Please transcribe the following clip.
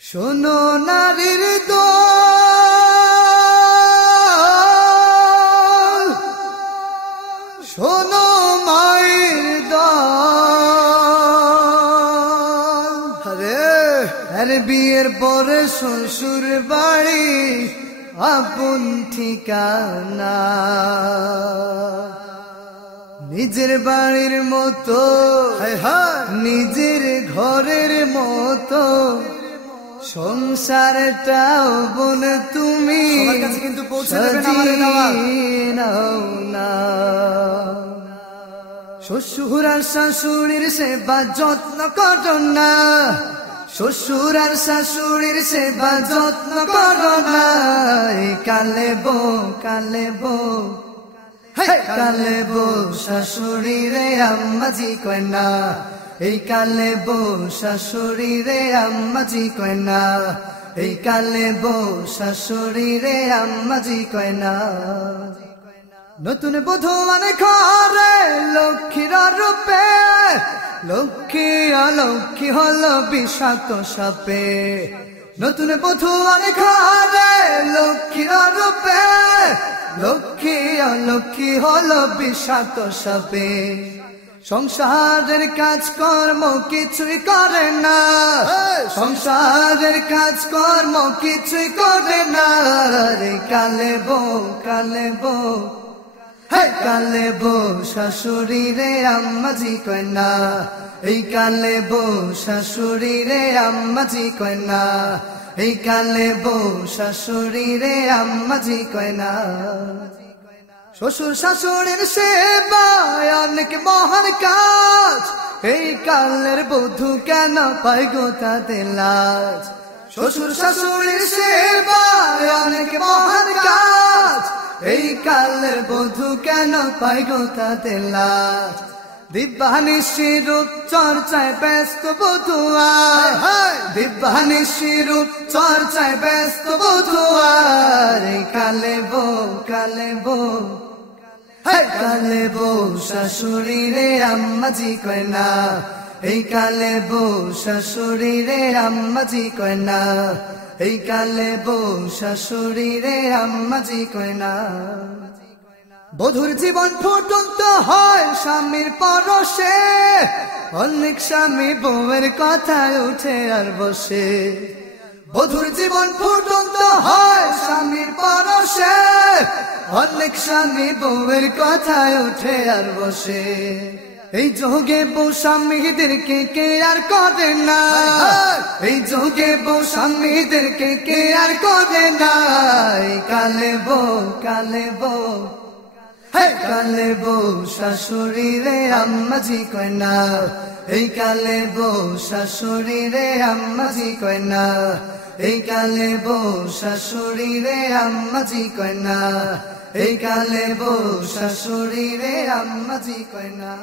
শোনো নারীর দল, শোনো মায়ের দল। আরে বিয়ের পরে শ্বশুর বাড়ি আপন ঠিকানা, নিজের বাড়ির মতো নিজের ঘরের মতো সংসারটাও বোন তুমি কিন্তু পৌঁছে দেবে নাও না। শ্বশুর আর শাশুড়ির সেবা যত্ন করো না, শ্বশুর আর শাশুড়ির সেবা যত্ন করো না। কালে বউ শাশুড়ি রে আম্মাজি কয় না, এই কালে বউ শাশুড়ি রে আম্মাজি কয় না, এই কালে বউ শাশুড়ি রে আম্মাজি কয় না। নতুন বধূ মানে ঘরে লক্ষ্মীর রূপে, লক্ষ্মী অলক্ষ্মী হলো বিষাক্ত সাপে। নতুন বধূ মানে ঘরে লক্ষ্মীর রূপে, লক্ষ্মী অলক্ষ্মী হলো বিষাক্ত সাপে। সংসারের কাজকর্ম কিছুই করে না, সংসারের কাজকর্ম কিছুই করে না। রে কালে বউ শাশুড়ি রে আম্মাজি কয় না, এই কালে বউ শাশুড়ি রে আম্মাজি কয় না, এই কালে বউ শাশুড়ি রে আম্মাজি কয় না। শ্বশুর শাশুড়ির সেবায় অনেক মহান কাজ, এই কালের বধূ কেন পায় গো তাতে লাজ। শ্বশুর শাশুড়ির সেবায় অনেক মহান কাজ, এই কালের বধূ কেন পায় গো তাতে লাজ। দিব্যানিশি রূপ চর্চায় ব্যস্ত বধূয়া, দিব্যানিশি রূপ চর্চায় ব্যস্ত বধূয়া। কালে বউ শাশুড়ি রে আম্মাজি কয় না, এই কালে বউ শাশুড়ি রে আম্মাজি কয় না, এই কালে বউ শাশুড়ি রে আম্মাজি কয় না। বধুর জীবন ফুটন্ত হয় স্বামীর পরশে, অনেক স্বামী বউয়ের কথায় উঠে আর বসে। বধুর জীবন ফুটন্ত হয় স্বামীর পরশে, অনেক স্বামী বউয়ের কথায় উঠে আর বসে। এই যোগে বউ স্বামীদেরকে কে আর করে না, এই যোগে বউ স্বামীদেরকে কে আর করে না। কালে বউ শাশুড়ি রে আম্মাজি কয় না, এই কালে বউ শাশুড়ি রে আম্মাজি কয় না, এই কালে বউ শাশুড়ি রে আম্মাজি কয় না, এই কালে বউ শাশুড়ি রে আম্মাজি কয় না।